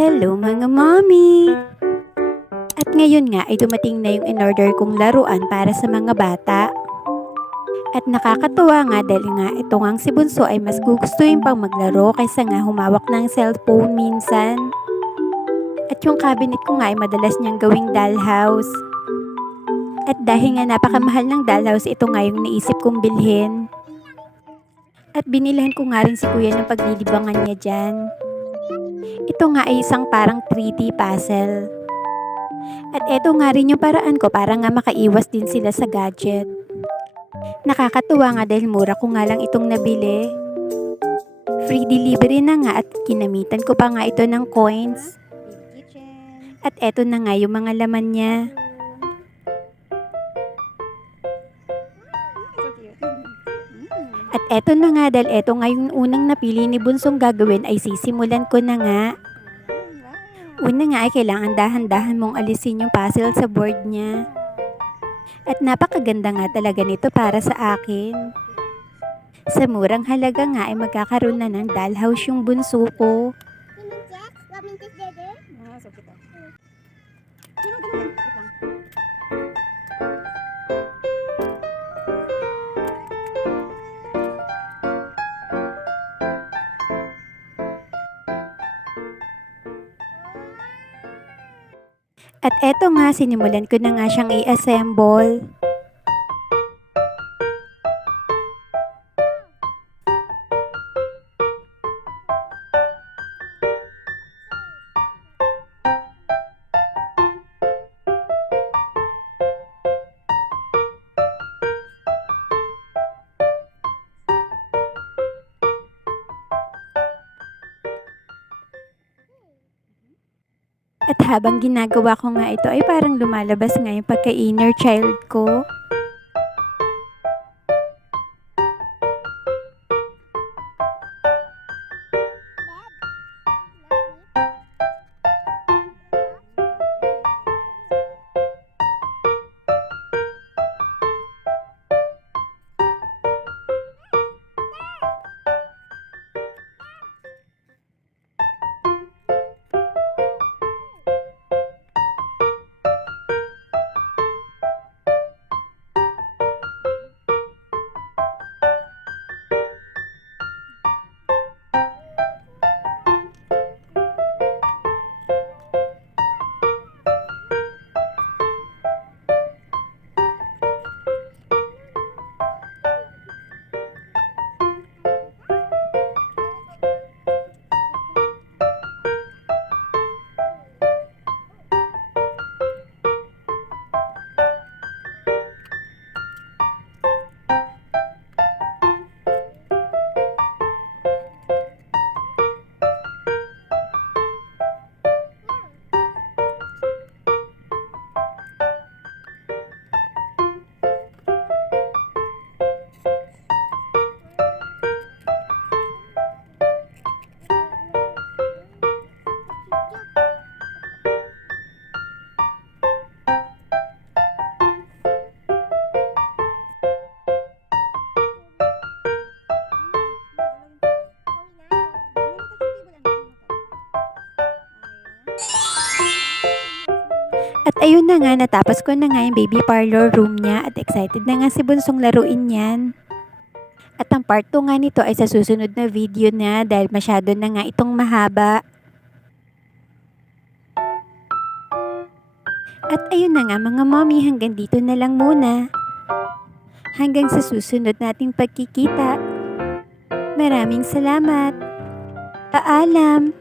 Hello mga mommy! At ngayon nga ay dumating na yung in-order kong laruan para sa mga bata. At nakakatuwa nga dahil nga ito ngang si Bunso ay mas gugustuhin pang maglaro kaysa nga humawak ng cellphone minsan. At yung cabinet ko nga ay madalas niyang gawing dollhouse. At dahil nga napakamahal ng dollhouse, ito nga yung naisip kong bilhin. At binilhan ko nga rin si kuya ng paglilibangan niya dyan. Ito nga ay isang parang 3D puzzle. At eto nga rin yung paraan ko para nga makaiwas din sila sa gadget. Nakakatuwa nga dahil mura ko nga lang itong nabili. Free delivery na nga at kinamitan ko pa nga ito ng coins. At eto na nga yung mga laman niya. At eto na nga dahil eto nga yung unang napili ni Bunsong gagawin ay sisimulan ko na nga. Una nga ay kailangan dahan-dahan mong alisin yung puzzle sa board niya. At napakaganda nga talaga nito para sa akin. Sa murang halaga nga ay magkakaroon na ng dollhouse yung bunso ko. At eto nga, sinimulan ko na nga siyang i-assemble. At habang ginagawa ko nga ito ay parang lumalabas nga yung pagka-inner child ko. At ayun na nga, natapos ko na nga yung baby parlor room niya at excited na nga si Bunsong laruin yan. At ang part 2 nga nito ay sa susunod na video na dahil masyado na nga itong mahaba. At ayun na nga mga mommy, hanggang dito na lang muna. Hanggang sa susunod nating pagkikita. Maraming salamat. Paalam!